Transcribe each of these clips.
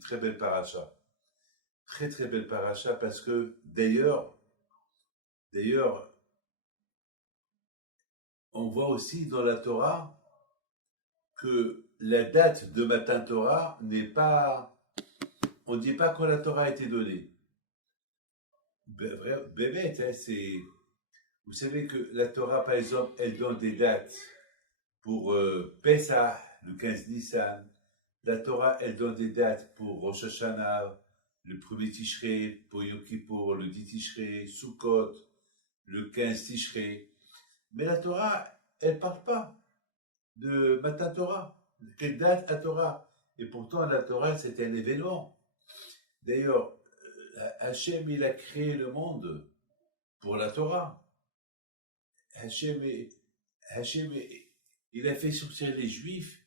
Très belle paracha. Très très belle paracha parce que d'ailleurs, on voit aussi dans la Torah que la date de Matan Torah n'est pas, on ne dit pas quand la Torah a été donnée. Bémet, hein, c'est, vous savez que la Torah, par exemple, elle donne des dates pour Pesach, le 15 Nissan. La Torah, elle donne des dates pour Rosh Hashanah, le 1er Tishrei, pour Yom Kippour, le 10 Tishrei, Sukkot, le 15 Tishrei. Mais la Torah, elle ne parle pas de Matan Torah. Quelle date à Torah? Et pourtant, la Torah, c'était un événement. D'ailleurs, Hachem, il a créé le monde pour la Torah. Hachem, il a fait sortir les Juifs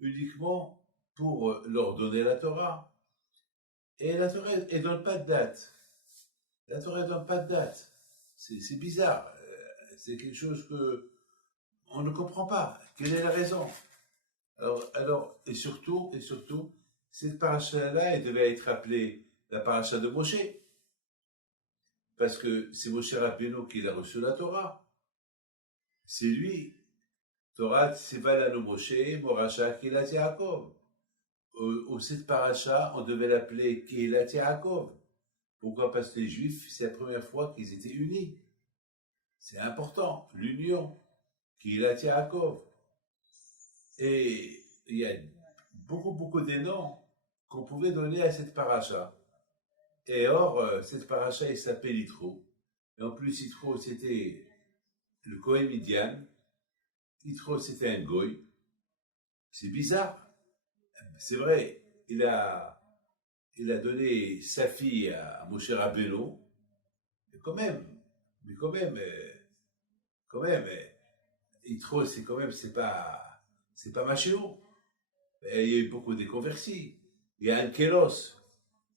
uniquement pour leur donner la Torah. Et la Torah, elle ne donne pas de date. La Torah ne donne pas de date. C'est bizarre. C'est quelque chose que on ne comprend pas. Quelle est la raison? Alors, et surtout, cette paracha-là, elle devait être appelée la paracha de Moshe. Parce que c'est Moshe Rabbeinu qui a reçu la Torah. C'est lui. Torah Tsevalanu Moshe, Moracha Kehilat Yaakov. Au cette paracha, on devait l'appeler Kehilat Yaakov. Pourquoi? Parce que les Juifs, c'est la première fois qu'ils étaient unis. C'est important, l'union. Kehilat Yaakov. Et il y a beaucoup de noms qu'on pouvait donner à cette paracha. Et or, cette paracha, il s'appelle Yitro. Et en plus, Yitro, c'était le Kohen Midian. Yitro, c'était un goy. C'est bizarre. C'est vrai, il a donné sa fille à Moshe Rabbeinu. Mais quand même, Yitro, c'est pas Machéo. Il y a eu beaucoup de convertis. Il y a un Kélos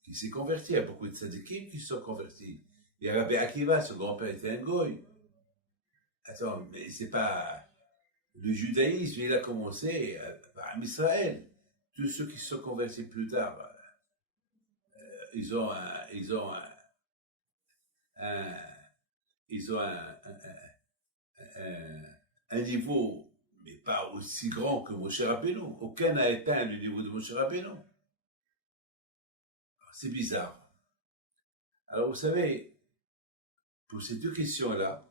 qui s'est converti. Il y a beaucoup de tzadikim qui se sont convertis. Il y a Rabbi Akiva, son grand-père était un goy. Attends, mais c'est pas... Le judaïsme, il a commencé par Israël. Tous ceux qui se sont convertis plus tard, ils ont un niveau, mais pas aussi grand que Moshe Rabbeinu. Aucun n'a atteint le niveau de Moshe Rabbeinu. C'est bizarre. Alors, vous savez, pour ces deux questions-là,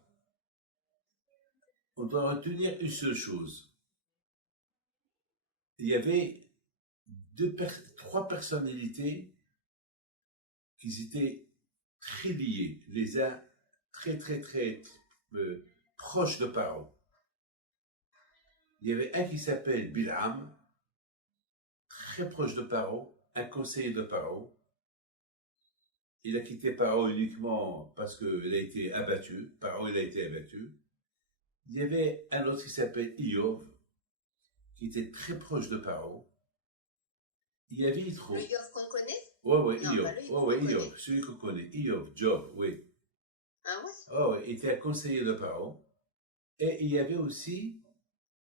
on doit retenir une seule chose. Il y avait trois personnalités qui étaient très liées, les uns très proches de Paro. Il y avait un qui s'appelle Bil'am, très proche de Paro, un conseiller de Paro. Il a quitté Paro uniquement parce qu'il a été abattu. Paro, il a été abattu. Il y avait un autre qui s'appelle Iyov, qui était très proche de Paro. Il y avait Yitro. Le Iyov qu'on connaît? Ouais, Iyov, celui qu'on connaît. Iyov, Job, oui. Ah ouais? Oh, ouais, il était un conseiller de Paro. Et il y avait aussi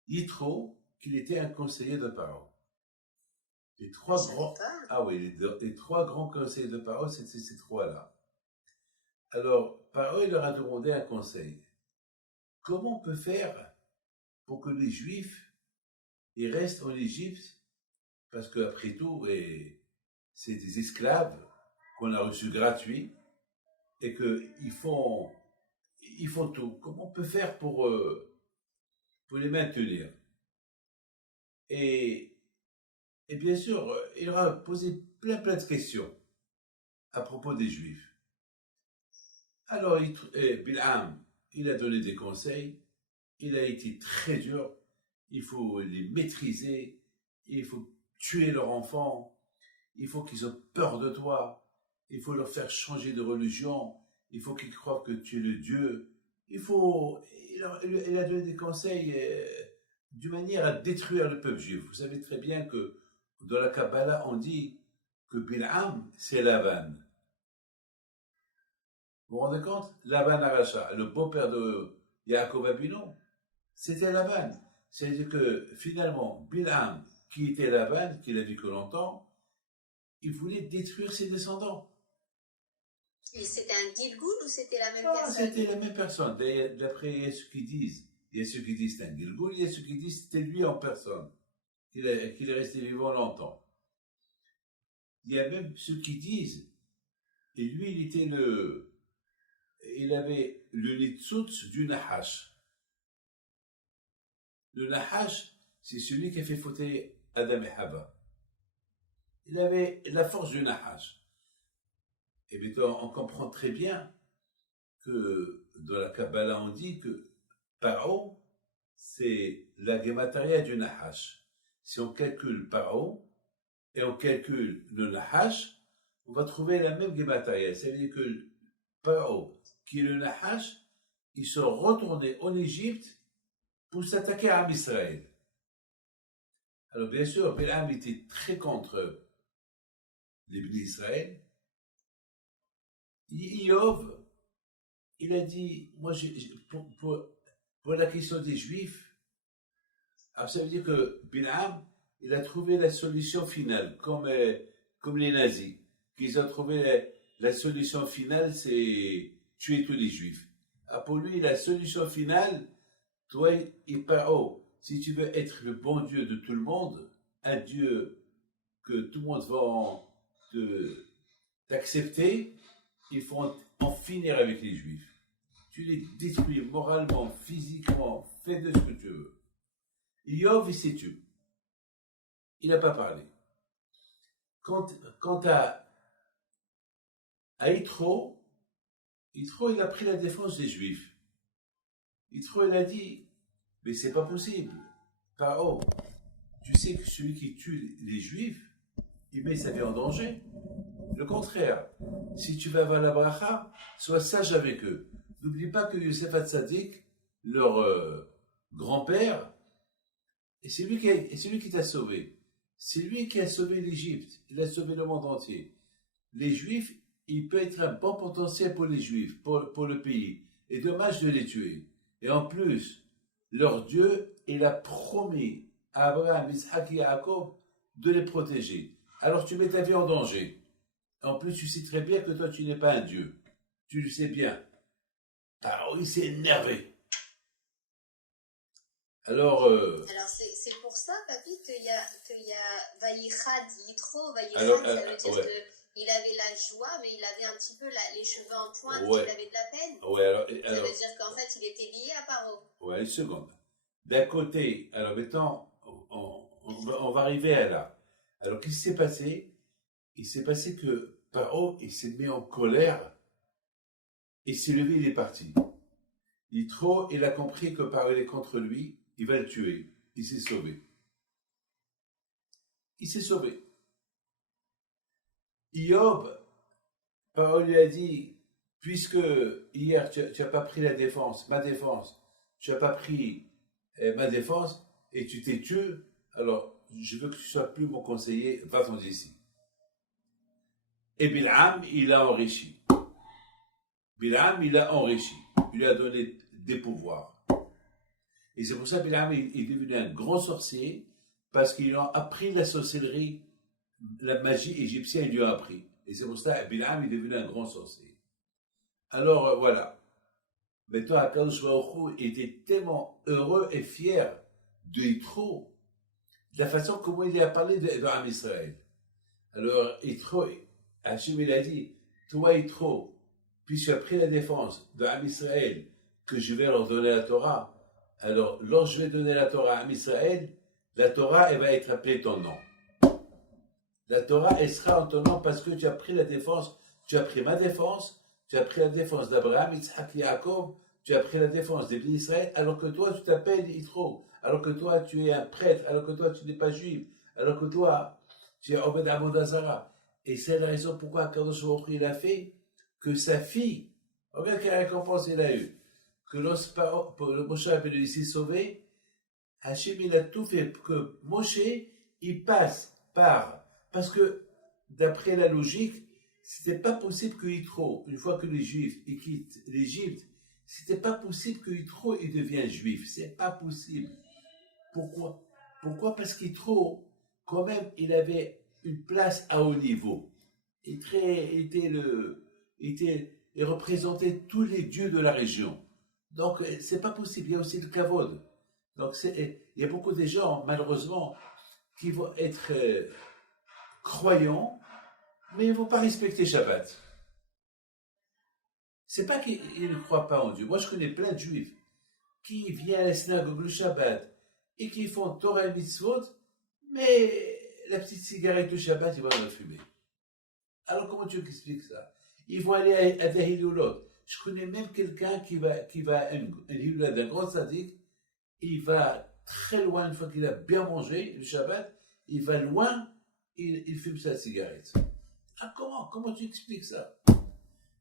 Yitro, qui était un conseiller de Paro. Les trois grands conseillers de Paro, c'était ces trois-là. Alors, Paro, il leur a demandé un conseil. Comment on peut faire pour que les Juifs ils restent en Égypte? Parce qu'après tout, c'est des esclaves qu'on a reçus gratuits et qu'ils font tout. Comment on peut faire pour les maintenir? Et bien sûr, il leur a posé plein de questions à propos des Juifs. Alors, Bil'am, il a donné des conseils. Il a été très dur. Il faut les maîtriser. Il faut tuer leurs enfants. Il faut qu'ils aient peur de toi. Il faut leur faire changer de religion. Il faut qu'ils croient que tu es le Dieu. Il a donné des conseils d'une manière à détruire le peuple juif. Vous savez très bien que dans la Kabbalah, on dit que Bil'am, c'est Lavan. Vous vous rendez compte? Lavan Aracha, le beau-père de Yaakov Abinu, c'était Lavan. C'est-à-dire que finalement, Bil'am, qui était Laban, qui l'a vécu longtemps, il voulait détruire ses descendants. Et c'était un Gilgoul ou c'était la même Ah, personne? c'était la même personne. D'après, il y a ceux qui disent, c'est un Gilgoul, il y a ceux qui disent c'était lui en personne, qu'il est resté vivant longtemps. Il y a même ceux qui disent, et lui, il avait le Nitzutz du Nahash. Le Nahash, c'est celui qui a fait fauter Adam et Hava. Il avait la force du Nahash. Et bien, on comprend très bien que dans la Kabbalah, on dit que Paro, c'est la Gematria du Nahash. Si on calcule Paro et on calcule le Nahash, on va trouver la même Gematria. C'est-à-dire que Paro, qui est le Nahash, ils sont retournés en Égypte pour s'attaquer à Israël. Alors bien sûr, Bilam était très contre les Bnei Israël. Iov, il a dit, moi, pour la question des Juifs, alors ça veut dire que Bilam, il a trouvé la solution finale, comme les nazis, qu'ils ont trouvé la solution finale, c'est tuer tous les Juifs. Alors pour lui, la solution finale, toi, il parle, si tu veux être le bon Dieu de tout le monde, un Dieu que tout le monde va t'accepter, il faut en finir avec les Juifs. Tu les détruis moralement, physiquement, fais de ce que tu veux. Iov, il s'est tué. Il n'a pas parlé. Quant à Yitro, il a pris la défense des Juifs. Yitro, il a dit, mais c'est pas possible. Paro, tu sais que celui qui tue les Juifs, il met sa vie en danger. Le contraire, si tu vas avoir la bracha, sois sage avec eux. N'oublie pas que Yosef Hatzadik, leur grand-père, et c'est lui qui t'a sauvé. C'est lui qui a sauvé l'Égypte. Il a sauvé le monde entier. Les Juifs, il peut être un bon potentiel pour les Juifs, pour le pays. Et dommage de les tuer. Et en plus, leur Dieu, il a promis à Abraham, Isaac et Jacob de les protéger. Alors tu mets ta vie en danger. En plus, tu sais très bien que toi, tu n'es pas un Dieu. Tu le sais bien. Alors, il s'est énervé. Alors c'est pour ça, papy, qu'il y a Vayichad Yitro. Vayichad, alors, ça veut dire ouais. qu'il avait la joie, mais il avait un petit peu les cheveux en pointe, Ouais. il avait de la peine. Ouais, Ça veut dire qu'en fait, il était lié à Paro. Ouais, une seconde. D'un côté, alors maintenant, on va arriver à là. Alors, qu'est-ce qui s'est passé? Il s'est passé que Paro, il s'est mis en colère, il s'est levé, il est parti. Yitro, il a compris que Paro est contre lui, il va le tuer. Il s'est sauvé. Iob, Paro lui a dit, puisque hier tu n'as pas pris ma défense, tu n'as pas pris ma défense et tu t'es tué, alors je veux que tu sois plus mon conseiller, va-t'en d'ici. Et Bilham, il a enrichi. Il lui a donné des pouvoirs. Et c'est pour ça que Bilham est devenu un grand sorcier, parce qu'ils lui ont appris la sorcellerie, la magie égyptienne, il lui a appris. Et c'est pour ça que Bilham est devenu un grand sorcier. Alors voilà. Maintenant, Akadosh Baruch Hu était tellement heureux et fier de Yitro, de la façon comment il a parlé de Am Israël. Alors, Yitro, Hachem il a dit, toi Yitro, puisque tu as pris la défense de Am Israël, que je vais leur donner la Torah, alors lorsque je vais donner la Torah à Am Israël, la Torah, elle va être appelée ton nom. La Torah, elle sera en ton nom parce que tu as pris la défense, tu as pris ma défense, tu as pris la défense d'Abraham, Isaac et Jacob, tu as pris la défense des Bnei Israël, alors que toi, tu t'appelles Yitro, alors que toi, tu es un prêtre, alors que toi, tu n'es pas juif, alors que toi, tu es Obed Abodazara. Et c'est la raison pourquoi Kadosh Baruch Hu, il a fait que sa fille, regarde quelle récompense il a eu, que lorsque Moshe Rabbeinu s'est sauvé, Hachem, il a tout fait pour que Moshe, il passe parce que, d'après la logique, c'était pas possible que Yitro, une fois que les Juifs ils quittent l'Égypte, c'était pas possible que Yitro il devienne juif. C'est pas possible. Pourquoi? Parce qu'Yitro, quand même, il avait une place à haut niveau. Il représentait tous les dieux de la région. Donc, c'est pas possible. Il y a aussi le kavod. Donc, il y a beaucoup de gens, malheureusement, qui vont être croyants, mais ils ne vont pas respecter Shabbat. C'est pas qu'ils ne croient pas en Dieu. Moi, je connais plein de juifs qui viennent à la synagogue le Shabbat et qui font Torah et Mitzvot, mais la petite cigarette du Shabbat, ils vont la fumer. Alors, comment tu expliques ça? Ils vont aller à des Hiloulot. Je connais même quelqu'un qui va à un Hiloulot d'un grand sadique, il va très loin, une fois qu'il a bien mangé le Shabbat, il va loin, il fume sa cigarette. Ah, comment tu expliques ça?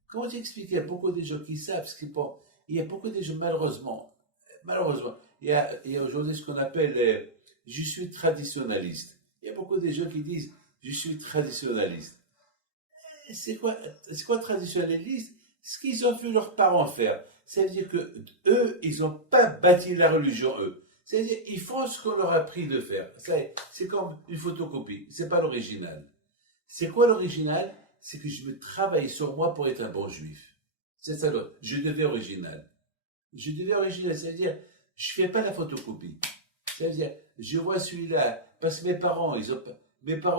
Comment tu expliques? Il y a beaucoup de gens qui savent ce qu'ils pensent. Il y a beaucoup de gens, malheureusement, il y a aujourd'hui ce qu'on appelle je suis traditionnaliste. Il y a beaucoup de gens qui disent je suis traditionnaliste. C'est quoi traditionnaliste? Ce qu'ils ont vu leurs parents faire. Ça veut dire que eux, ils n'ont pas bâti la religion, eux. C'est-à-dire, ils font ce qu'on leur a appris de faire. C'est comme une photocopie. C'est pas l'original. C'est quoi l'original? C'est que je me travaille sur moi pour être un bon juif. C'est ça, je deviens original. Je deviens original, c'est-à-dire, je fais pas la photocopie. C'est-à-dire, je vois celui-là, parce que mes parents,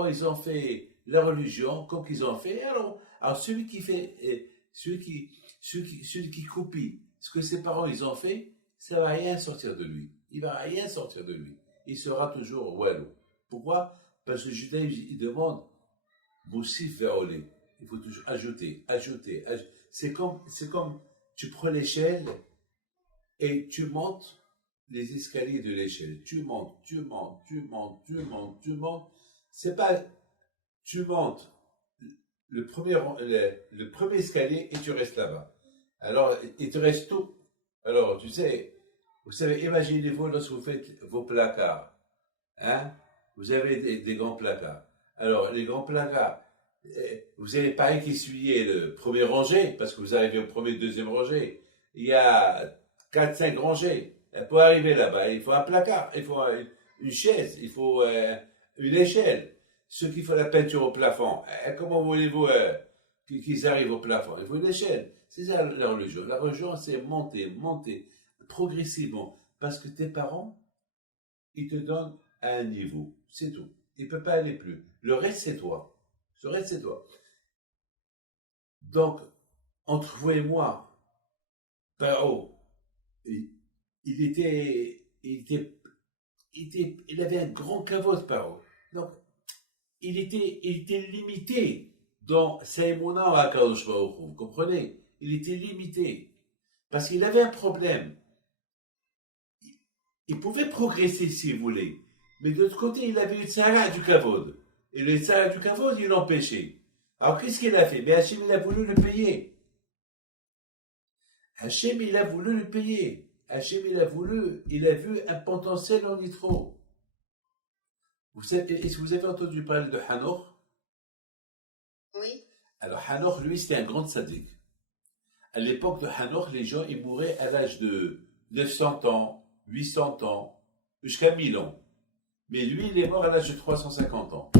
ils ont fait la religion comme qu'ils ont fait. Alors celui qui fait, celui qui copie ce que ses parents ils ont fait, ça va rien sortir de lui. Il va rien sortir de lui. Il sera toujours wallo. Pourquoi? Parce que le judaïsme, il demande Moussif ve'olé. Il faut toujours ajouter. C'est comme tu prends l'échelle et tu montes les escaliers de l'échelle. Tu montes. C'est pas, tu montes le premier escalier et tu restes là-bas. Alors, il te reste tout. Alors, vous savez, imaginez-vous lorsque vous faites vos placards. Hein? Vous avez des grands placards. Alors, les grands placards, vous n'avez pas qu'essuyer le premier rangé, parce que vous arrivez au premier, deuxième rangé. Il y a 4-5 rangées. Pour arriver là-bas, il faut un placard, il faut une chaise, il faut une échelle. Ceux qui font la peinture au plafond, comment voulez-vous qu'ils arrivent au plafond? Il faut une échelle. C'est ça la religion. La religion, c'est monter progressivement. Parce que tes parents, ils te donnent à un niveau. C'est tout. Il ne peut pas aller plus. Le reste, c'est toi. Donc, entre vous et moi, Paro, il avait un grand caveau, Paro. Donc, il était limité dans sa émouna à Kadosh Baruch Hu. Vous comprenez? Il était limité. Parce qu'il avait un problème. Il pouvait progresser s'il voulait. Mais de l'autre côté, il avait eu le Tzara du Kavod. Et le Tzara du Kavod, il l'empêchait. Alors qu'est-ce qu'il a fait? Mais Hachem, il a voulu le payer. Hachem, il a voulu le payer. Hachem, il a vu un potentiel en nitro. Est-ce que vous avez entendu parler de Hanoch? Oui. Alors Hanoch, lui, c'était un grand sadique. À l'époque de Hanoch, les gens, ils mouraient à l'âge de 900 ans, 800 ans, jusqu'à 1000 ans. Mais lui, il est mort à l'âge de 350 ans,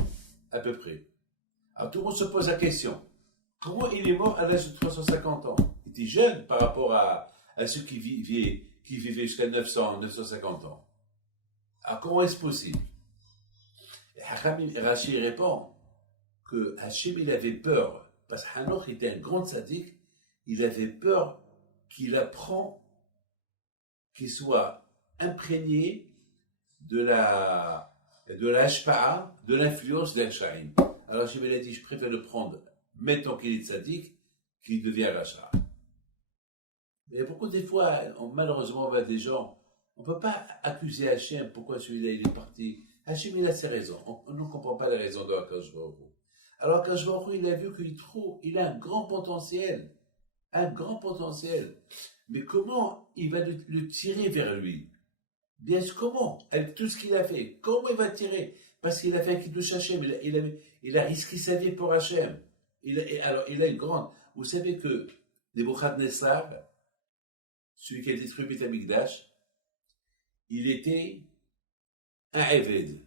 à peu près. Alors tout le monde se pose la question, comment il est mort à l'âge de 350 ans? Il était jeune par rapport à ceux qui vivaient jusqu'à 900, 950 ans. Alors comment est-ce possible? Rashi répond que Hachem, il avait peur, parce que Hanoch était un grand sadique, il avait peur qu'il apprend, qu'il soit imprégné de la hashpa'a, de l'influence d'Hachem. Alors Hachem, il a dit, je préfère le prendre maintenant qu'il est sadique, qu'il devient rachat. Mais beaucoup des fois, malheureusement, on voit des gens, on ne peut pas accuser Hachem, pourquoi celui-là il est parti. Hachem, il a ses raisons. On ne comprend pas les raisons de Akash Baruch Hu. Alors Akash Baruch Hu, il a vu qu'il a un grand potentiel. Mais comment il va le tirer vers lui? Bien sûr, comment? Avec tout ce qu'il a fait, comment il va tirer? Parce qu'il a fait un Kiddush Hachem, il a risqué sa vie pour Hachem. Alors, il a une grande. Vous savez que Nebuchadnezzar, celui qui a détruit Beth Amikdash, il était un Eved.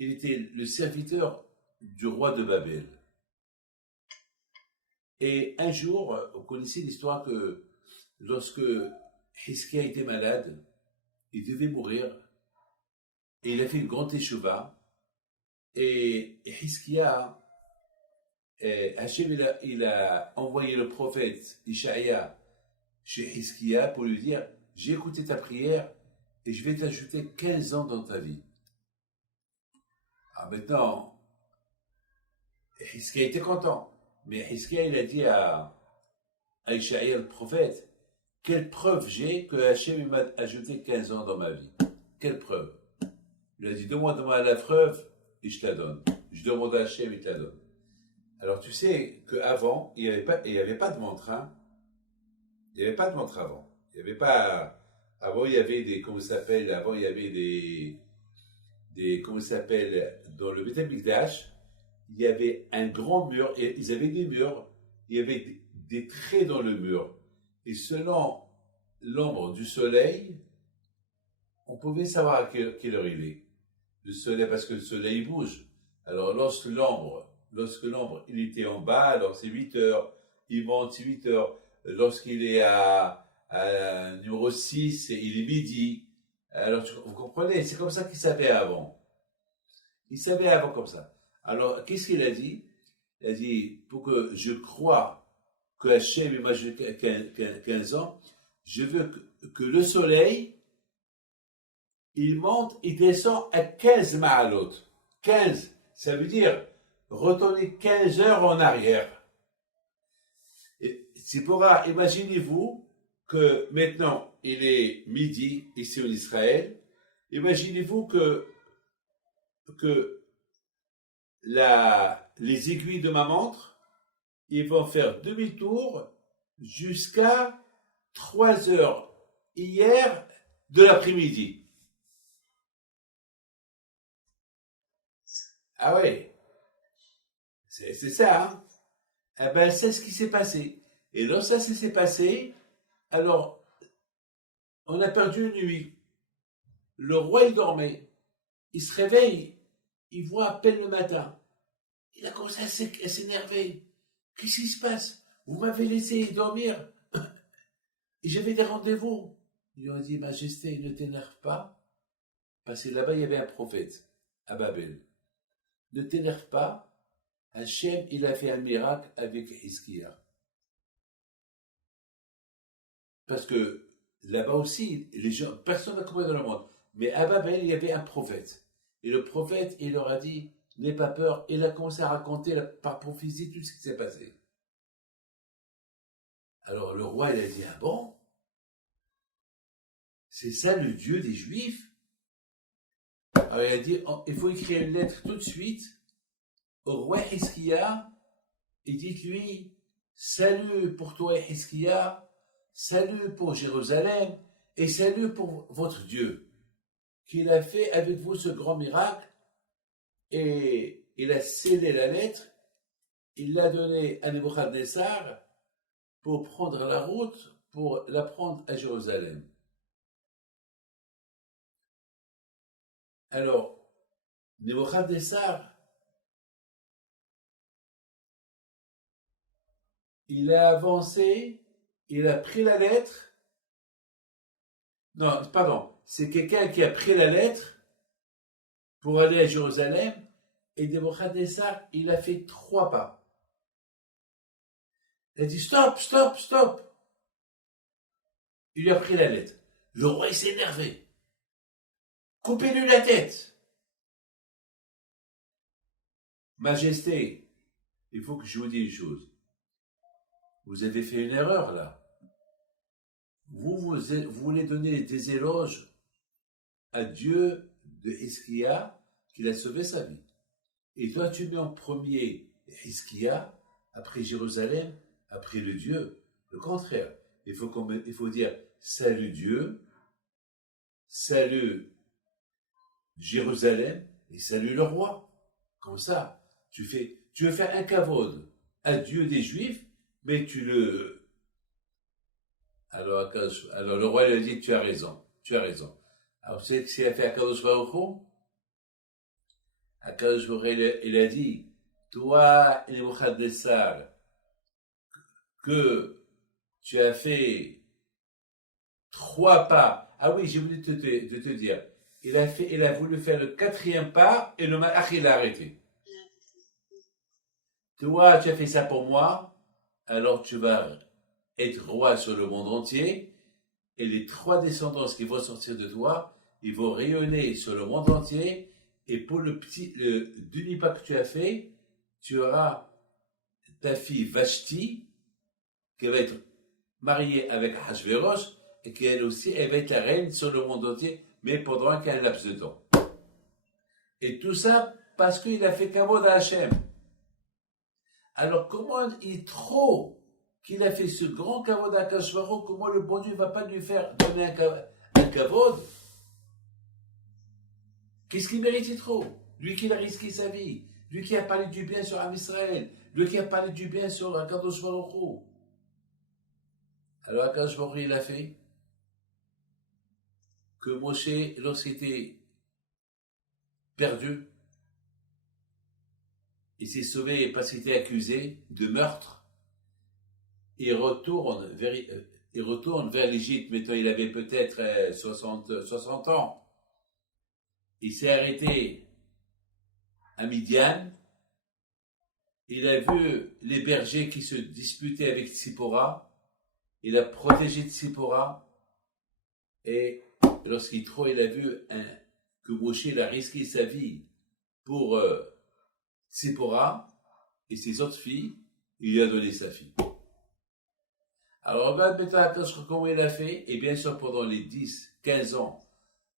il était le serviteur du roi de Babel. Et un jour, vous connaissez l'histoire que lorsque Hiskia était malade, il devait mourir, et il a fait une grande échouva, et Hiskia, Hachem, il a envoyé le prophète Ishaïa chez Hiskia pour lui dire, j'ai écouté ta prière, et je vais t'ajouter 15 ans dans ta vie. Alors maintenant, Hiskia était content, mais Hiskia, il a dit à Ishaïa, le prophète, quelle preuve j'ai que Hachem m'a ajouté 15 ans dans ma vie? Quelle preuve? Il a dit, demande-moi la preuve et je te la donne. Je demande à Hachem et il te la donne. Alors tu sais qu'avant, il n'y avait pas de montre, hein? Il n'y avait pas de montre avant. Il n'y avait pas... Avant, il y avait des... Comment ça s'appelle? Avant, il y avait des comment ça s'appelle? Dans le Beth Amikdash, il y avait un grand mur, et ils avaient des murs, il y avait des traits dans le mur. Et selon l'ombre du soleil, on pouvait savoir à quelle heure il est. Le soleil, parce que le soleil bouge. Alors, lorsque l'ombre, il était en bas, alors c'est 8 heures, il monte, c'est 8 heures. Lorsqu'il est à numéro 6, il est midi. Alors, vous comprenez, c'est comme ça qu'il savait avant. Il savait avant comme ça. Alors, qu'est-ce qu'il a dit? Il a dit, pour que je croie que Hachem m'a ajouté 15 ans, je veux que le soleil, il monte, il descend à 15 ma'alot. 15, ça veut dire retourner 15 heures en arrière. Et c'est pour imaginez-vous que maintenant, il est midi ici en Israël. Imaginez-vous que les aiguilles de ma montre, ils vont faire demi-tour jusqu'à 3 heures hier de l'après-midi. Ah oui, c'est ça, hein? Eh ben, c'est ce qui s'est passé. Et lorsque ça s'est passé, alors, on a perdu une nuit. Le roi, il dormait. Il se réveille, il voit à peine le matin. Il a commencé à s'énerver. Qu'est-ce qui se passe? Vous m'avez laissé dormir. Et j'avais des rendez-vous. Ils lui ont dit, Majesté, ne t'énerve pas. Parce que là-bas, il y avait un prophète, à Babel. Ne t'énerve pas. Hachem, il a fait un miracle avec Hiskia. Parce que là-bas aussi, les gens, personne n'a compris dans le monde. Mais à Babel, il y avait un prophète. Et le prophète, il leur a dit, n'aie pas peur. Il a commencé à raconter par prophétie tout ce qui s'est passé. Alors le roi, il a dit, ah bon? C'est ça le Dieu des Juifs? Alors il a dit, il faut écrire une lettre tout de suite au roi Hiskia et dites-lui, salut pour toi Hiskia, salut pour Jérusalem et salut pour votre Dieu, qu'il a fait avec vous ce grand miracle. Et il a scellé la lettre, il l'a donnée à Nebuchadnezzar pour prendre la route, pour la prendre à Jérusalem. Alors, Nebuchadnezzar, il a avancé, il a pris la lettre. Non, pardon, c'est quelqu'un qui a pris la lettre pour aller à Jérusalem, et Nebuchadnezzar, il a fait 3 pas. Il a dit stop, stop, stop. Il lui a pris la lettre. Le roi, il s'est énervé. Coupez-lui la tête. Majesté, il faut que je vous dise une chose. Vous avez fait une erreur là. Vous voulez donner des éloges à Dieu de Hiskia, qu'il a sauvé sa vie. Et toi, tu mets en premier Hiskia, après Jérusalem, après le Dieu. Le contraire. Il faut dire salut Dieu, salut Jérusalem et salut le roi. Comme ça, tu veux faire un kavod à Dieu des Juifs, mais tu le... Alors le roi lui a dit, tu as raison. Alors, tu sais ce qu'il a fait à Kadosh Baruch Hu? Akadosh Baruch Hu, il a dit, toi, Nebuchadnezzar, que tu as fait 3 pas. Ah oui, j'ai oublié de te dire. Il a voulu faire le 4e pas et le malach il a arrêté. Toi, tu as fait ça pour moi, alors tu vas être roi sur le monde entier et les 3 descendants qui vont sortir de toi, ils vont rayonner sur le monde entier et pour le dernier pas que tu as fait, tu auras ta fille Vashti qui va être mariée avec Hachvérosh et qu'elle aussi, elle va être la reine sur le monde entier, mais pendant un laps de temps. Et tout ça parce qu'il a fait kavod à Hachem. Alors comment il trop qu'il a fait ce grand kavod à Kashvaro, comment le bon Dieu ne va pas lui faire donner un kavod? Qu'est-ce qu'il méritait trop? Lui qui a risqué sa vie, lui qui a parlé du bien sur Am Israël, lui qui a parlé du bien sur Akadosh Baruch Hu. Alors Akadosh Baruch Hu, il a fait que Moshe, lorsqu'il était perdu, il s'est sauvé parce qu'il était accusé de meurtre. Il retourne vers l'Égypte. Maintenant, il avait peut-être 60 ans. Il s'est arrêté à Midian. Il a vu les bergers qui se disputaient avec Tzipora. Il a protégé Tzipora. Et lorsqu'il a vu que Moshe a risqué sa vie pour Tzipora et ses autres filles, il lui a donné sa fille. Alors regarde maintenant comment il a fait, et bien sûr pendant les 10-15 ans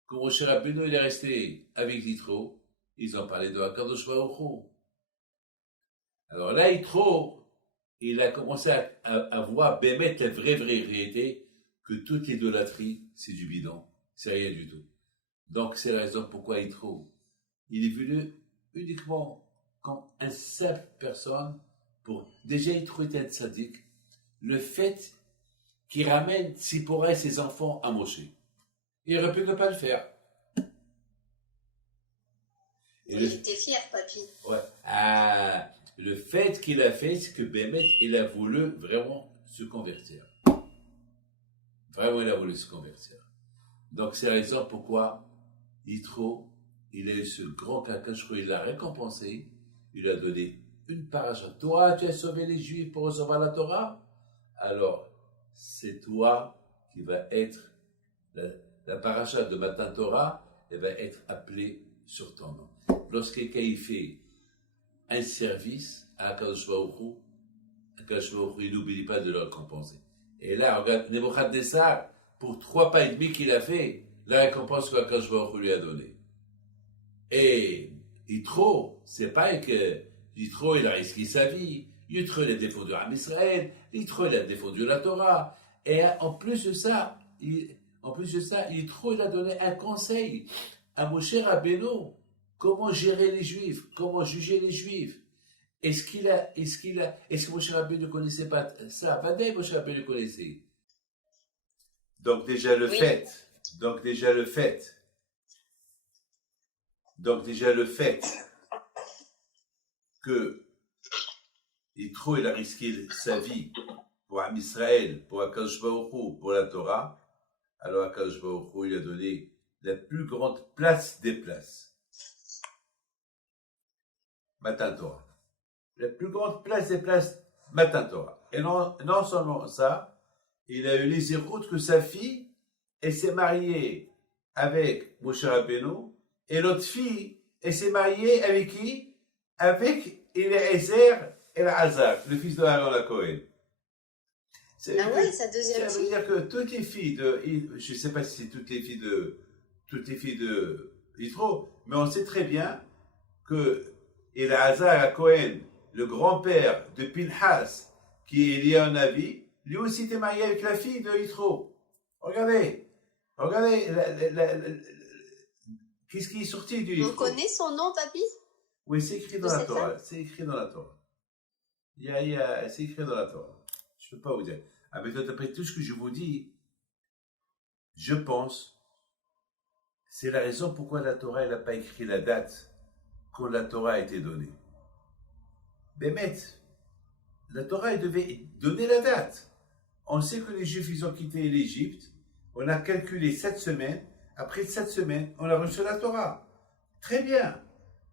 que Moshe Rabbeinu il est resté avec Yitro, ils ont parlé de Akadosh Baruch Hu. Alors là, Yitro, il a commencé à voir Bémet la vraie réalité, que toute l'idolâtrie, c'est du bidon, c'est rien du tout. Donc c'est la raison pourquoi Yitro, il est venu uniquement comme une simple personne pour, déjà Yitro était un tzaddik, le fait qu'il ramène Tzipora et ses enfants à Moshe. Il aurait pu ne pas le faire. Et il était fier, papy. Ouais. Le fait qu'il a fait, c'est que Bémet, il a voulu vraiment se convertir. Vraiment, il a voulu se convertir. Donc, c'est la raison pourquoi Yitro, il a eu ce grand kakash, il l'a récompensé, il a donné une paracha. Toi, tu as sauvé les Juifs pour recevoir la Torah, alors c'est toi qui va être la paracha de Matan Torah, elle va être appelée sur ton nom. Lorsque quelqu'un fait un service à Akadosh Baruch Hu, il n'oublie pas de le récompenser. Et là, regarde, Nebuchadnezzar, pour 3 pas et demi qu'il a fait, la récompense que Akadosh Baruch Hu lui a donnée. Et Yitro, c'est pas que Yitro, il a risqué sa vie. Yitro, il a défendu Am Israël. Yitro, il a défendu la Torah. Et en plus de ça, Yitro, il a donné un conseil à Moshe Rabbeinu. Comment gérer les Juifs? Comment juger les Juifs? Est-ce que Moshe Rabbeinu ne connaissait pas ça? Vadaï, Moshe Rabbeinu connaissait. Donc déjà le fait que Yitro, il a risqué sa vie pour Am Israël, pour Akadosh Baruch Hu, pour la Torah, alors Akadosh Baruch Hu, il a donné la plus grande place des places. Matan Torah. La plus grande place des places, Matan Torah. Et non seulement ça, il a eu les écoutes que sa fille, elle s'est mariée avec Moshe Rabbeinu, et l'autre fille, elle s'est mariée avec qui? Avec Eliezer El-Hazar, le fils de Aaron HaKohen. Sa deuxième fille. Ça veut dire que toutes les filles je ne sais pas si c'est toutes les filles de Yitro, mais on sait très bien que Eliezer HaKohen, le grand-père de Pinhas, qui est lié à un Navi, lui aussi était marié avec la fille de Yitro. Regardez, qu'est-ce qui est sorti du Yitro? On connaît son nom, papy? Oui, c'est écrit dans la Torah. C'est écrit dans la Torah. C'est écrit dans la Torah. Je ne peux pas vous dire. Mais après tout ce que je vous dis, je pense, c'est la raison pourquoi la Torah n'a pas écrit la date quand la Torah a été donnée. Bémet, la Torah devait donner la date. On sait que les Juifs, ils ont quitté l'Égypte. On a calculé 7 semaines. Après 7 semaines, on a reçu la Torah. Très bien.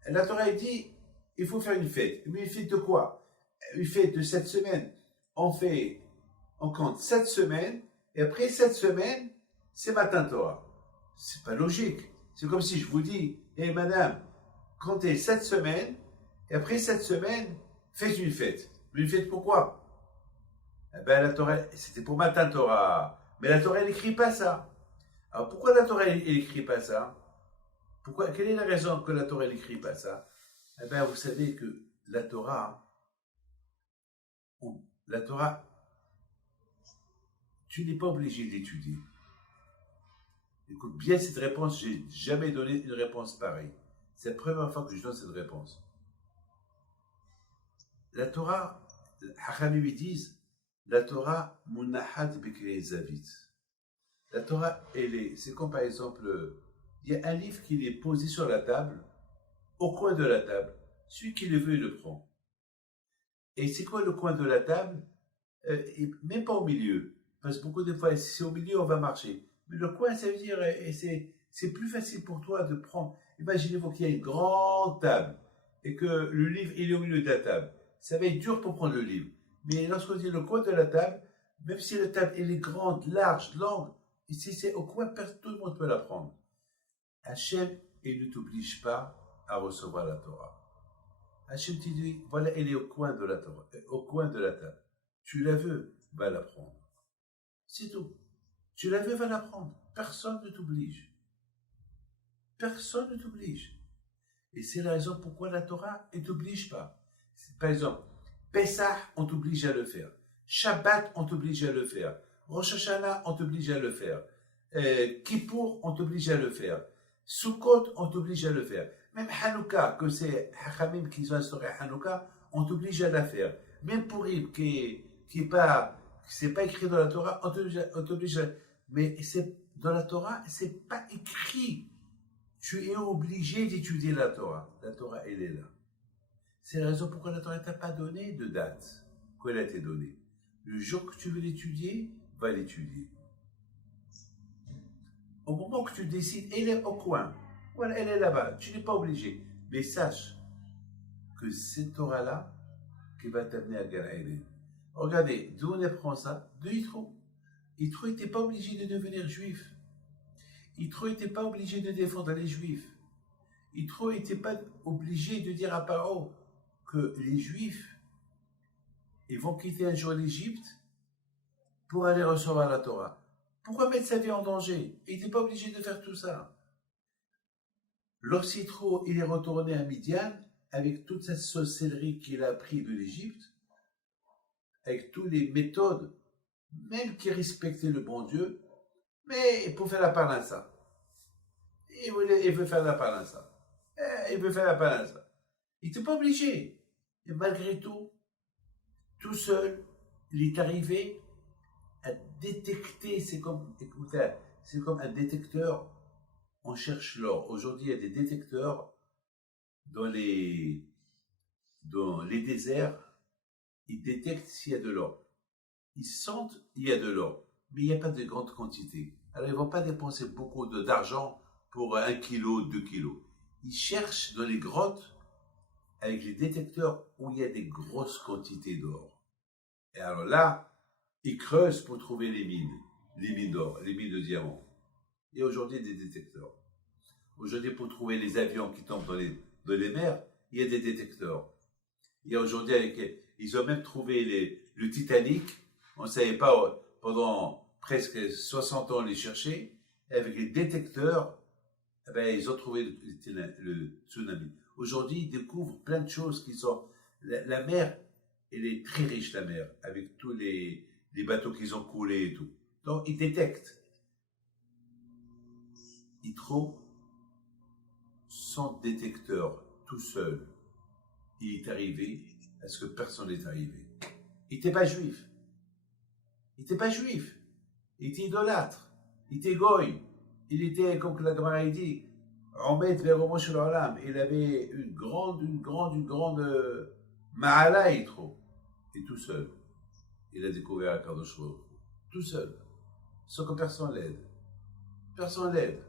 La Torah dit, il faut faire une fête. Mais une fête de quoi? Une fête de 7 semaines. On compte 7 semaines. Et après 7 semaines, c'est Matan Torah. C'est pas logique. C'est comme si je vous dis, hé madame, comptez 7 semaines. Et après 7 semaines, faites une fête. Mais une fête pourquoi? Eh ben, la Torah, c'était pour Matan Torah. Mais la Torah, elle n'écrit pas ça. Alors pourquoi la Torah, elle n'écrit pas ça? Quelle est la raison que la Torah, elle n'écrit pas ça? Eh bien, vous savez que la Torah, tu n'es pas obligé d'étudier. Écoute bien cette réponse, je n'ai jamais donné une réponse pareille. C'est la première fois que je donne cette réponse. La Torah, les Hachamim disent, la Torah, munahat b'krei zavit. La Torah, c'est comme par exemple, il y a un livre qui est posé sur la table, au coin de la table. Celui qui le veut, il le prend. Et c'est quoi le coin de la table? Même pas au milieu. Parce que beaucoup de fois, si c'est au milieu, on va marcher. Mais le coin, ça veut dire, c'est plus facile pour toi de prendre. Imaginez-vous qu'il y a une grande table et que le livre, il est au milieu de la table. Ça va être dur pour prendre le livre. Mais lorsqu'on dit le coin de la table, même si la table elle est grande, large, longue, et si c'est au coin, tout le monde peut la prendre. Hachem, il ne t'oblige pas à recevoir la Torah. Hachem te dit, voilà, elle est au coin de la Torah, au coin de la table. Tu la veux, va la prendre. C'est tout. Tu la veux, va la prendre. Personne ne t'oblige. Personne ne t'oblige. Et c'est la raison pourquoi la Torah ne t'oblige pas. Par exemple, Pessah, on t'oblige à le faire. Shabbat, on t'oblige à le faire. Rosh Hashanah, on t'oblige à le faire. Kippour, on t'oblige à le faire. Sukkot, on t'oblige à le faire. Même Hanouka, que c'est Hachamim qui ont instauré Hanouka, on t'oblige à la faire. Même Purim, c'est pas écrit dans la Torah, on t'oblige à. Mais dans la Torah, c'est pas écrit. Tu es obligé d'étudier la Torah. La Torah, elle est là. C'est la raison pourquoi la Torah ne t'a pas donné de date qu'elle a été donnée. Le jour que tu veux l'étudier, va l'étudier. Au moment que tu décides, elle est au coin. Voilà, elle est là-bas. Tu n'es pas obligé. Mais sache que cette Torah-là, qui va t'amener à Gan Eden. Regardez, d'où on apprend ça? De Yitro. Yitro n'était pas obligé de devenir juif. Yitro n'était pas obligé de défendre les juifs. Yitro n'était pas obligé de dire à Paro que les juifs ils vont quitter un jour l'Égypte pour aller recevoir la Torah. Pourquoi mettre sa vie en danger? Il n'était pas obligé de faire tout ça. Lorsqu'Yitro il est retourné à Midian, avec toute cette sorcellerie qu'il a appris de l'Égypte, avec toutes les méthodes, même qui respectaient le bon Dieu, mais pour faire la parnassa. Il veut faire la parnassa. Il veut faire la parnassa. Il n'était pas obligé. Et malgré tout, tout seul, il est arrivé à détecter, c'est comme un détecteur, on cherche l'or. Aujourd'hui, il y a des détecteurs dans les déserts, ils détectent s'il y a de l'or. Ils sentent qu'il y a de l'or, mais il n'y a pas de grande quantité. Alors, ils ne vont pas dépenser beaucoup d'argent pour 1 kilo, 2 kilos. Ils cherchent dans les grottes avec les détecteurs où il y a des grosses quantités d'or. Et alors là, ils creusent pour trouver les mines d'or, les mines de diamants. Il y a aujourd'hui des détecteurs. Aujourd'hui, pour trouver les avions qui tombent dans les mers, il y a des détecteurs. Il y a aujourd'hui, ils ont même trouvé le Titanic. On ne savait pas, pendant presque 60 ans, les chercher. Et avec les détecteurs, ils ont trouvé le tsunami. Aujourd'hui, ils découvrent plein de choses qui sont... La mer, elle est très riche, la mer, avec tous les bateaux qu'ils ont coulés et tout. Donc, ils détectent. Yitro, sans détecteur, tout seul, il est arrivé à ce que personne n'est arrivé. Il n'était pas juif. Il n'était pas juif. Il était idolâtre. Il était goy. Il était, comme la Gemara dit, Omed vers Moshe Olam, il avait une grande Ma'ala Yitro. Et tout seul, il a découvert Akadosh Baruch Hu. Tout seul, sans que personne l'aide. Personne l'aide.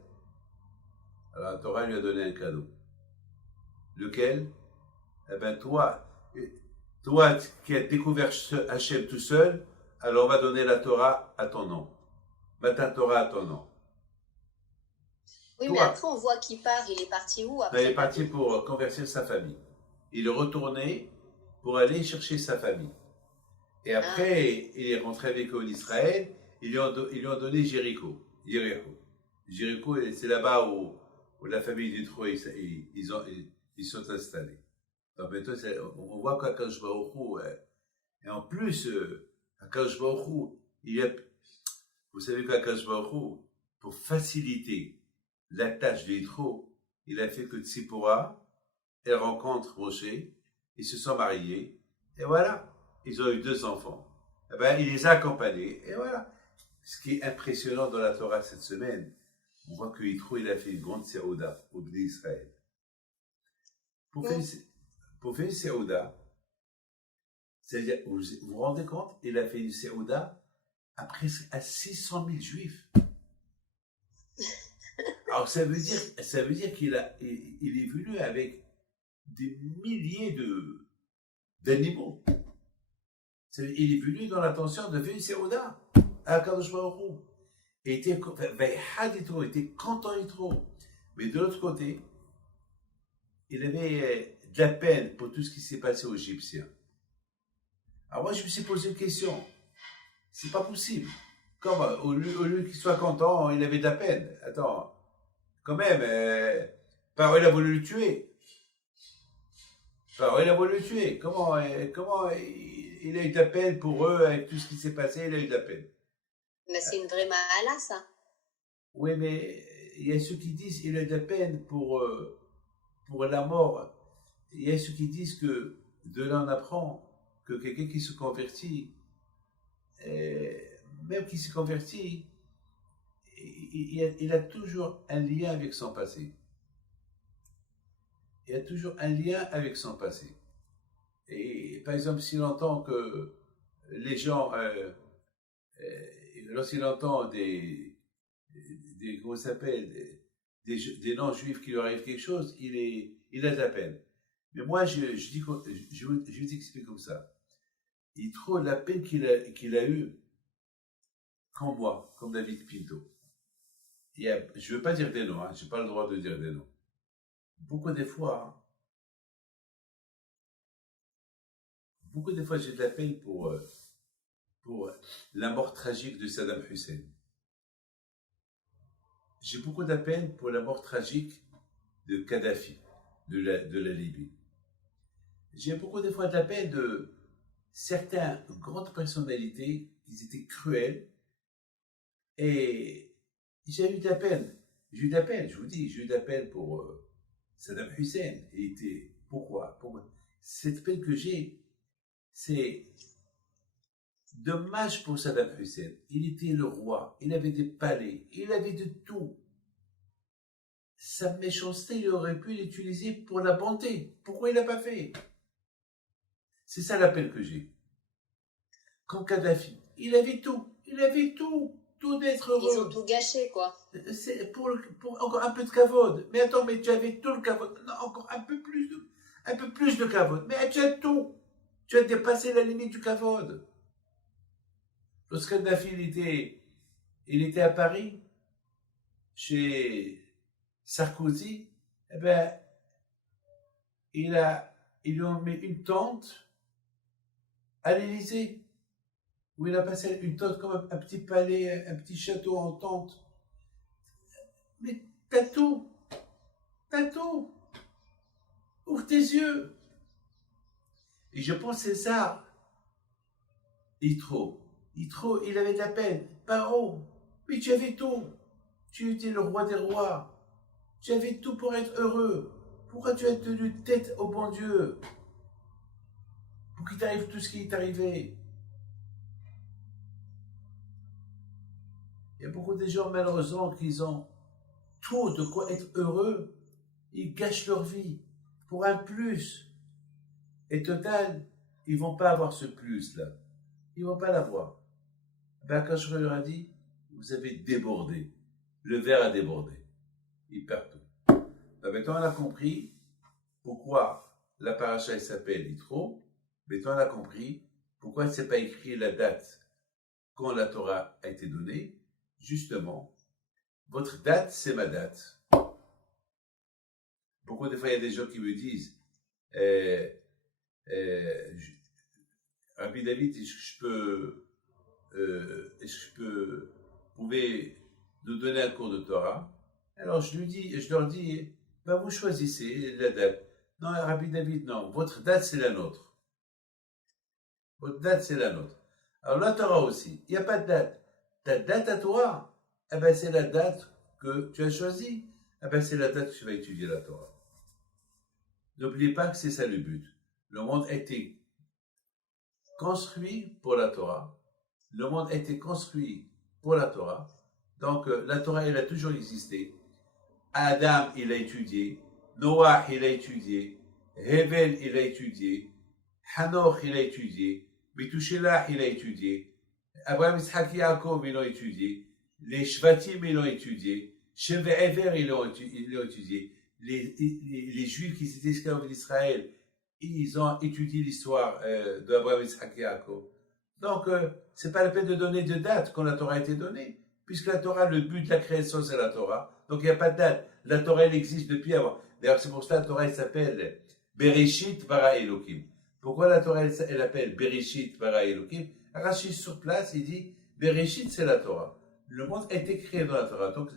Alors la Torah lui a donné un cadeau. Lequel? Eh bien toi qui as découvert Hachem tout seul, alors on va donner la Torah à ton nom. Matan Torah à ton nom. Oui, Toi, mais après, on voit qu'il part. Il est parti où après? il est parti pour convertir sa famille. Il est retourné pour aller chercher sa famille. Et après, il est rentré avec eux en Israël. Ils lui ont donné Jéricho. Jéricho, c'est là-bas où la famille d'Yitro, ils sont installés. Donc maintenant, on voit qu'Akadosh Baruch Hu, et en plus, Akadosh Baruch Hu, vous savez qu'Akadosh Baruch Hu, pour faciliter la tâche d'Yitro, il a fait que Tzipora, elle rencontre Moshe, ils se sont mariés, et voilà, ils ont eu 2 enfants. Eh ben, il les a accompagnés, et voilà. Ce qui est impressionnant dans la Torah cette semaine, on voit que Yitro, il a fait une grande séouda au Bnei Israël. Pour faire une séouda, c'est-à-dire, vous vous rendez compte, il a fait une séouda à 600 000 juifs. Alors ça veut dire qu'il est venu avec des milliers d'animaux. Il est venu dans l'intention de faire une séouda à Kadosh Baruch Hu. Il était content trop. Mais de l'autre côté, il avait de la peine pour tout ce qui s'est passé aux Égyptiens. Alors moi, je me suis posé une question. C'est pas possible. Comme au lieu qu'il soit content, il avait de la peine. Attends, quand même, Pharaon, il a voulu le tuer. Comment il a eu de la peine pour eux avec tout ce qui s'est passé, il a eu de la peine. Mais c'est une vraie ma'ala, ça. Oui, mais il y a ceux qui disent qu'il a eu de la peine pour la mort. Il y a ceux qui disent que de là on apprend que quelqu'un qui se convertit, même qui se convertit, il a toujours un lien avec son passé. Il y a toujours un lien avec son passé. Et par exemple, s'il entend que les gens, lorsqu'il entend comment ça s'appelle, des non-juifs qui leur arrive quelque chose, il a de la peine. Mais moi, je vais t'expliquer comme ça. Il trouve la peine qu'il a eue comme moi, comme David Pinto. Je ne veux pas dire des noms, je n'ai pas le droit de dire des noms. Beaucoup de fois, j'ai de la peine pour la mort tragique de Saddam Hussein. J'ai beaucoup de la peine pour la mort tragique de Kadhafi, de la Libye. J'ai beaucoup de fois de la peine de certaines grandes personnalités qui étaient cruelles et j'ai eu de la peine. Je vous dis, j'ai eu de la peine pour Saddam Hussein. Pourquoi? Cette peine que j'ai, c'est dommage pour Saddam Hussein. Il était le roi, il avait des palais, il avait de tout. Sa méchanceté, il aurait pu l'utiliser pour la bonté. Pourquoi il l'a pas fait? C'est ça la peine que j'ai. Quand Kadhafi, il avait tout d'être heureux. Ils ont tout gâché, quoi. C'est pour encore un peu de kavod. Mais attends, mais tu avais tout le kavod. Non, encore un peu plus de kavod. Mais tu as tout. Tu as dépassé la limite du kavod. Lorsque Kadhafi, il était à Paris, chez Sarkozy, eh ben, ils lui ont mis une tente à l'Élysée, où il a passé une tente comme un petit palais, un petit château en tente. Mais t'as tout. Ouvre tes yeux. Et je pense que c'est ça. Yitro, il avait de la peine. Paro, mais tu avais tout. Tu étais le roi des rois. Tu avais tout pour être heureux. Pourquoi tu as tenu tête au bon Dieu? Pour qu'il t'arrive tout ce qui est arrivé. Il y a beaucoup de gens, malheureusement, qui ont tout de quoi être heureux, ils gâchent leur vie pour un plus. Et total, ils ne vont pas avoir ce plus-là. Ils ne vont pas l'avoir. Ben, quand je leur ai dit, vous avez débordé. Le verre a débordé. Ils perdent tout. Ben, maintenant, on a compris pourquoi la paracha s'appelle Yitro. Maintenant, on a compris pourquoi il ne s'est pas écrit la date quand la Torah a été donnée. Justement, votre date, c'est ma date. Pourquoi des fois, il y a des gens qui me disent Rabbi David, est-ce que vous pouvez nous donner un cours de Torah? Alors je leur dis, ben vous choisissez la date. Non, Rabbi David, non, votre date c'est la nôtre. Votre date c'est la nôtre. Alors la Torah aussi, il n'y a pas de date. Ta date à toi, eh ben c'est la date que tu as choisie. Eh ben c'est la date que tu vas étudier la Torah. N'oubliez pas que c'est ça le but. Le monde a été construit pour la Torah. Le monde a été construit pour la Torah. Donc, la Torah, elle a toujours existé. Adam, il a étudié. Noah, il a étudié. Hevel, il a étudié. Hanoch, il a étudié. Methushelah, il a étudié. Abraham, Isaac, Yaakov, ils l'ont étudié. Les Shvatim, ils l'ont étudié. Shem et Ever, ils l'ont étudié. Les Juifs qui étaient esclaves d'Israël, ils ont étudié l'histoire d'Abraham, Isaac et Yaakov. Donc, c'est pas la peine de donner de date quand la Torah a été donnée, puisque la Torah, le but de la création, c'est la Torah. Donc, il n'y a pas de date. La Torah, elle existe depuis avant. D'ailleurs, c'est pour ça que la Torah, elle s'appelle Bereshit bara Elokim. Pourquoi la Torah, elle appelle Bereshit bara Elokim? Rashi, sur place, il dit Bereshit, c'est la Torah. Le monde a été créé dans la Torah, donc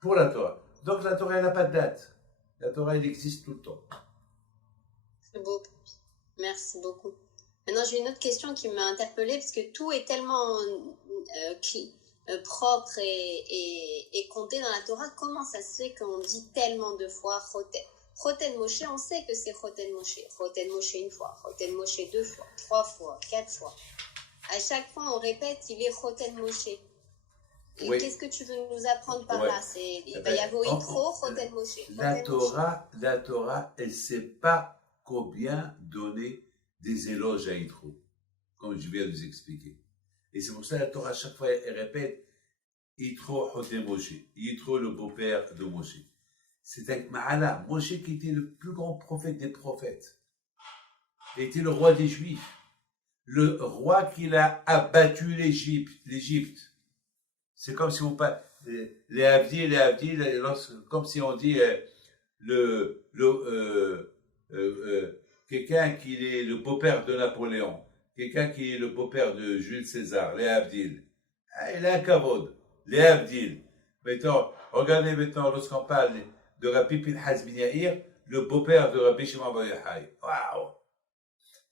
pour la Torah. Donc, la Torah, elle n'a pas de date. La Torah, elle existe tout le temps. C'est beau. Merci beaucoup. Maintenant, j'ai une autre question qui m'a interpellée, parce que tout est tellement propre et compté dans la Torah. Comment ça se fait qu'on dit tellement de fois Choten? Choten Moshe, on sait que c'est Choten Moshe. Choten Moshe une fois, Choten Moshe 2 fois, 3 fois, 4 fois. À chaque fois, on répète, il est Choten Moshe. Et oui. Qu'est-ce que tu veux nous apprendre par là? Il va y avoir Yitro, Choten Moshe. La Torah, elle ne sait pas combien donner des éloges à Yitro, comme je viens de vous expliquer. Et c'est pour ça que la Torah, à chaque fois, elle répète Yitro Choten Moshe, Yitro le beau-père de Moshe. C'est un Ma'ala, Moshe qui était le plus grand prophète des prophètes. Il était le roi des Juifs, le roi qui a abattu l'Égypte. C'est comme si on parle, les Avdil, comme si on dit quelqu'un qui est le beau-père de Napoléon, quelqu'un qui est le beau-père de Jules César, les Avdil. Ah, il a un kavod, les Avdil. Maintenant, regardez maintenant lorsqu'on parle de Rabbi Pinhas ben Yair, le beau-père de Rabbi Shimon bar Yochai. Waouh!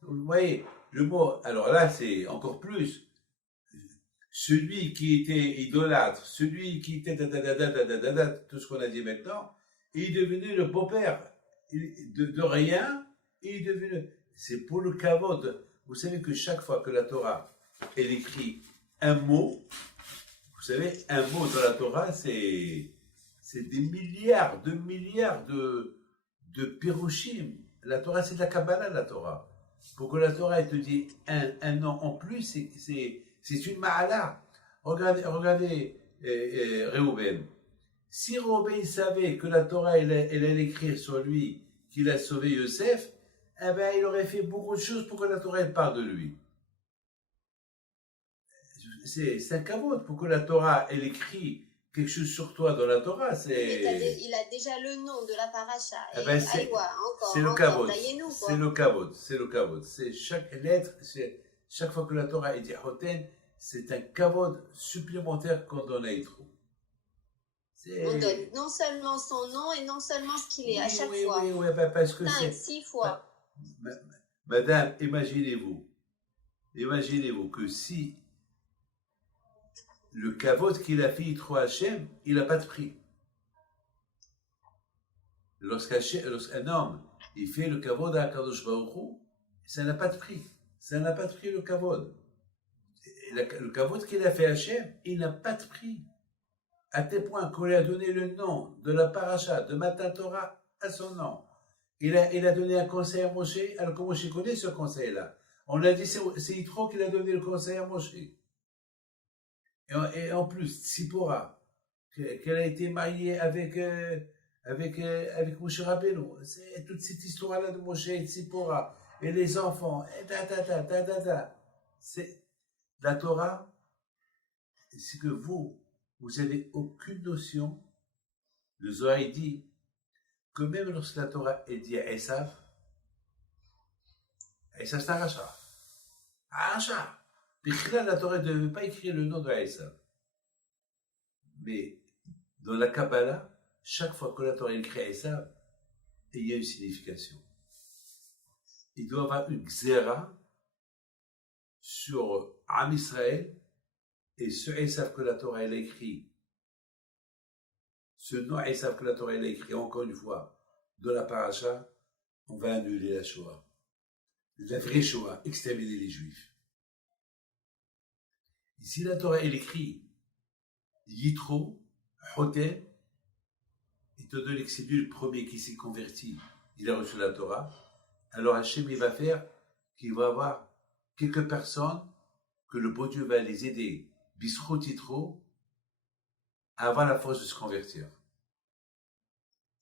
Vous voyez, le mot, alors là, c'est encore plus. Celui qui était idolâtre, celui qui était tout ce qu'on a dit maintenant, il est devenu le beau-père de rien, il est devenu. C'est pour le kavod. Vous savez que chaque fois que la Torah, elle écrit un mot, vous savez, un mot dans la Torah, c'est des milliards de pirushim. La Torah, c'est de la Kabbalah, la Torah. Pour que la Torah, elle te dise un nom en plus, c'est une ma'ala. Regardez Réhouven. Si Réhouven savait que la Torah, elle allait écrire sur lui qu'il a sauvé Yosef, eh ben, il aurait fait beaucoup de choses pour que la Torah, elle parle de lui. C'est un kavod pour que la Torah, elle écrit quelque chose sur toi dans la Torah. Il a déjà le nom de la paracha. Eh ben, c'est le kavod. C'est le kavod. C'est chaque lettre, chaque fois que la Torah est dit Choten, c'est un kavod supplémentaire qu'on donne à Yitro. On donne non seulement son nom et non seulement ce qu'il est à chaque fois. Oui, ben parce que 6 fois. Madame, imaginez-vous que si le kavod qu'il a fait Yitro Hashem, il n'a pas de prix. Lorsqu'un homme, il fait le kavod à Kadosh Baruch Hu, ça n'a pas de prix. Ça n'a pas de prix, le kavod. Le kavod qu'il a fait Hashem, il n'a pas de prix. À tel point qu'on lui a donné le nom de la paracha de Matan Torah à son nom. Il a donné un conseil à Moshe, alors que Moshe connaît ce conseil-là. On a dit, c'est Yitro qui a donné le conseil à Moshe. Et en plus, Tzipora, qu'elle a été mariée avec Moshe Rabbeinu. C'est toute cette histoire-là de Moshe et Tzipora, et les enfants, et C'est la Torah, c'est que vous n'avez aucune notion. Le Zohar dit que même lorsque la Torah est dit à Esav c'est un rachat. Un rachat. Puis là, la Torah ne devait pas écrire le nom de Esav. Mais dans la Kabbalah, chaque fois que la Torah écrit à Esav, il y a une signification. Il doit y avoir une xéra sur Am Israël et ce Esav que la Torah elle a écrit. Ce nom Esav que la Torah elle a écrit, encore une fois, dans la paracha, on va annuler la Shoah. La vraie Shoah, exterminer les Juifs. Ici, la Torah elle écrit Yitro, Hotem, étant donné que c'est lui le premier qui s'est converti, il a reçu la Torah, alors Hachem il va faire qu'il va avoir quelques personnes que le bon Dieu va les aider, Bisro Yitro, à avoir la force de se convertir.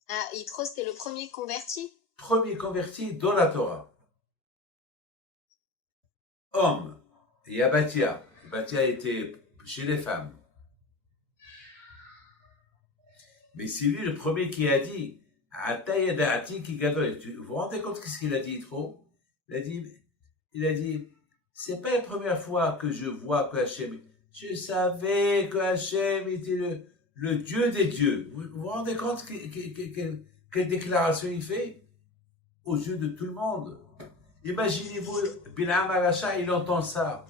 Ah, Yitro, c'était le premier converti? Premier converti dans la Torah. Homme, il y a Batia. Batia était chez les femmes. Mais c'est lui le premier qui a dit vous vous rendez compte qu'est-ce qu'il a dit trop? Il a dit c'est pas la première fois que je vois que Hachem, je savais que Hachem était le Dieu des dieux. Vous vous rendez compte quelle déclaration il fait aux yeux de tout le monde? Imaginez-vous, Bilam Aracha, il entend ça.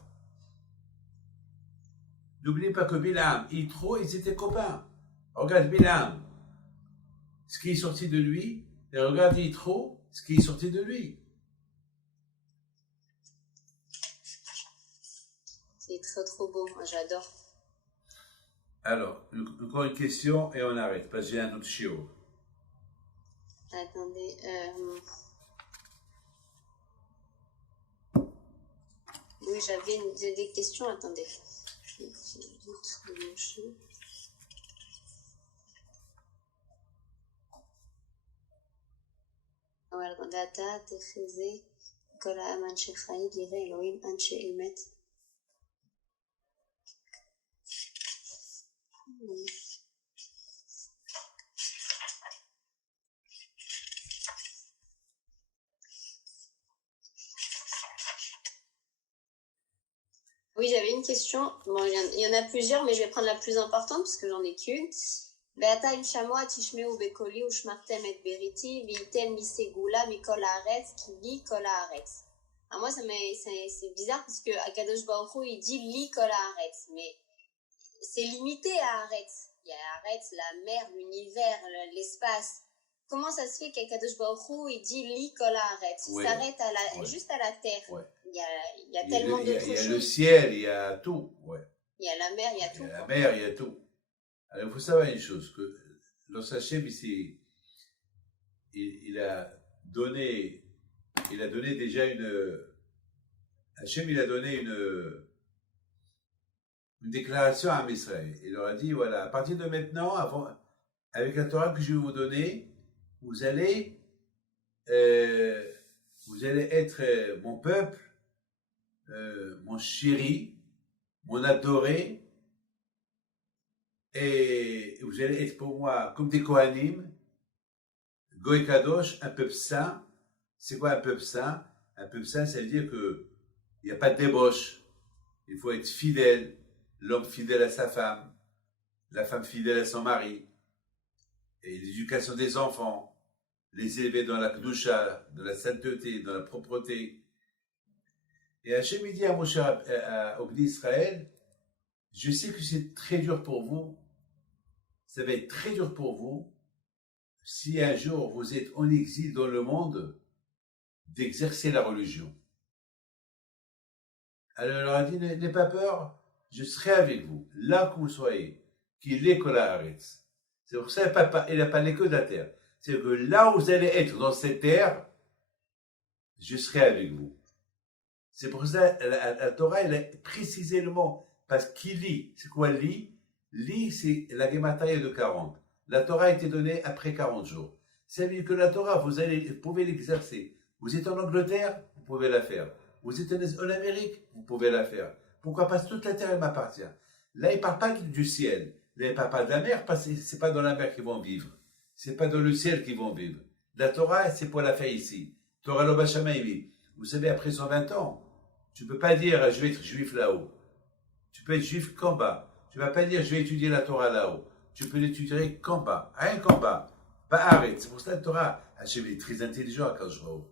N'oubliez pas que Bilam, Yitro, ils étaient copains. Regarde Bilam, ce qui est sorti de lui, et regarde Yitro, ce qui est sorti de lui. C'est trop beau, moi j'adore. Alors, encore une question et on arrête, parce que j'ai un autre chiot. Attendez, oui, j'ai des questions, attendez. ואתה תחזה כל העם אנשי חיל ירא אלוהים אנשי אמת. Oui, j'avais une question. Bon, il y en a plusieurs, mais je vais prendre la plus importante parce que j'en ai qu'une. ואתה אם שמוע תשמעו בקולי ושמרתם את בריתי וייתן מסגולה מכל הארץ כי לי כל הארץ. Alors moi, c'est bizarre parce que Akadosh Baruch Hu, il dit li kol haaretz, mais c'est limité à Haaretz. Il y a Haaretz, la mer, l'univers, l'espace. Comment ça se fait qu'Akadosh Baruch Hu, il dit li kol haaretz? Il s'arrête juste à la terre. Ouais. Il y a tellement d'autres choses. Il y a le ciel, il y a tout. Ouais. Il y a la mer, il y a tout. Il y a la mer, il y a tout. Alors, il faut savoir une chose, que lorsqu'Hachem ici, il a donné déjà Hachem, il a donné une déclaration à Israël. Il leur a dit, voilà, à partir de maintenant, avec la Torah que je vais vous donner, vous allez être mon peuple, mon chéri, mon adoré, et vous allez être pour moi comme des Kohanim, Goy Kadosh, un peuple saint. C'est quoi un peuple saint? Un peuple saint, ça veut dire qu'il n'y a pas de débauche. Il faut être fidèle, l'homme fidèle à sa femme, la femme fidèle à son mari, et l'éducation des enfants, les élever dans la Kedusha, dans la sainteté, dans la propreté. Et Hachem dit à Moshe, au Bnei Israël, je sais que c'est très dur pour vous, ça va être très dur pour vous, si un jour vous êtes en exil dans le monde, d'exercer la religion. Alors il leur a dit, n'ayez pas peur, je serai avec vous, là que vous soyez, qu'il est kol haaretz. C'est pour ça qu'il n'a pas parlé que de la terre. C'est que là où vous allez être dans cette terre, je serai avec vous. C'est pour ça que la Torah, elle est précisément, parce qu'il lit. C'est quoi lit? Lit, c'est la Gematria de 40. La Torah a été donnée après 40 jours. Ça veut dire que la Torah, vous pouvez l'exercer. Vous êtes en Angleterre, vous pouvez la faire. Vous êtes en Amérique, vous pouvez la faire. Pourquoi? Parce que toute la terre, elle m'appartient. Là, il ne parle pas du ciel. Là, il ne parle pas de la mer, parce que ce n'est pas dans la mer qu'ils vont vivre. Ce n'est pas dans le ciel qu'ils vont vivre. La Torah, c'est pour la faire ici. Torah lo b'shamayim. Vous savez, après 120 ans, tu ne peux pas dire je vais être juif là-haut. Tu peux être juif qu'en bas. Tu ne vas pas dire je vais étudier la Torah là-haut. Tu peux l'étudier qu'en bas. Rien qu'en bas. Pas arrête. C'est pour ça que la Torah, Hachem est très intelligent à Akadosh Baruch Hu.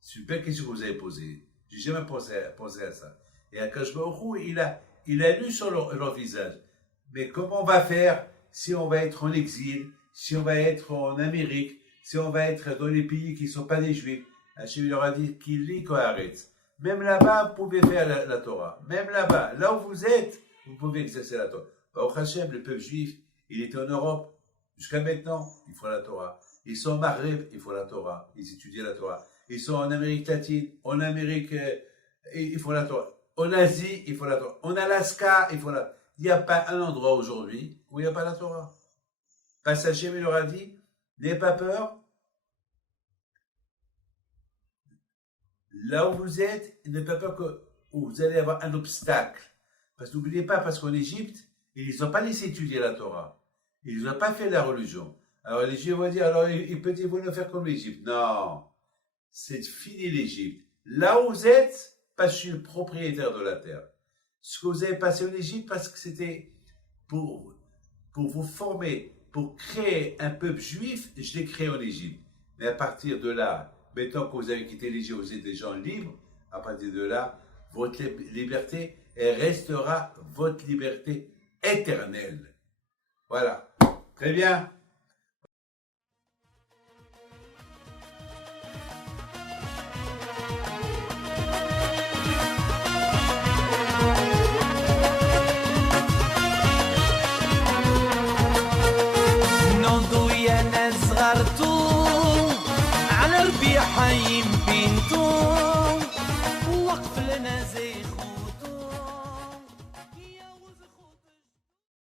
C'est une belle question que vous avez posée. Je n'ai jamais pensé à ça. Et Akadosh Baruch Hu, il a lu sur leur visage. Mais comment on va faire si on va être en exil, si on va être en Amérique, si on va être dans les pays qui ne sont pas des juifs? Hachem leur a dit qu'il lit quand arrête. Même là-bas, vous pouvez faire la Torah. Même là-bas, là où vous êtes, vous pouvez exercer la Torah. Baruch Hashem, le peuple juif, il était en Europe. Jusqu'à maintenant, il faut la Torah. Ils sont au Maghreb, il faut la Torah. Ils étudient la Torah. Ils sont en Amérique latine, en Amérique, il faut la Torah. En Asie, il faut la Torah. En Alaska, il faut la Torah. Il n'y a pas un endroit aujourd'hui où il n'y a pas la Torah. Parce que Hachem, il leur a dit, n'ayez pas peur. Là où vous êtes, n'ayez pas peur que vous allez avoir un obstacle. Parce que n'oubliez pas, parce qu'en Égypte, ils n'ont pas laissé étudier la Torah. Ils n'ont pas fait la religion. Alors les Juifs vont dire, alors il peut dire, vous ne faire comme l'Égypte. Non, c'est fini l'Égypte. Là où vous êtes, parce que je suis le propriétaire de la terre. Ce que vous avez passé en Égypte, parce que c'était pour vous former, pour créer un peuple juif, je l'ai créé en Égypte. Mais à partir de là, maintenant que vous avez quitté l'Égypte, vous êtes des gens libres, à partir de là, votre liberté, elle restera votre liberté éternelle. Voilà. Très bien.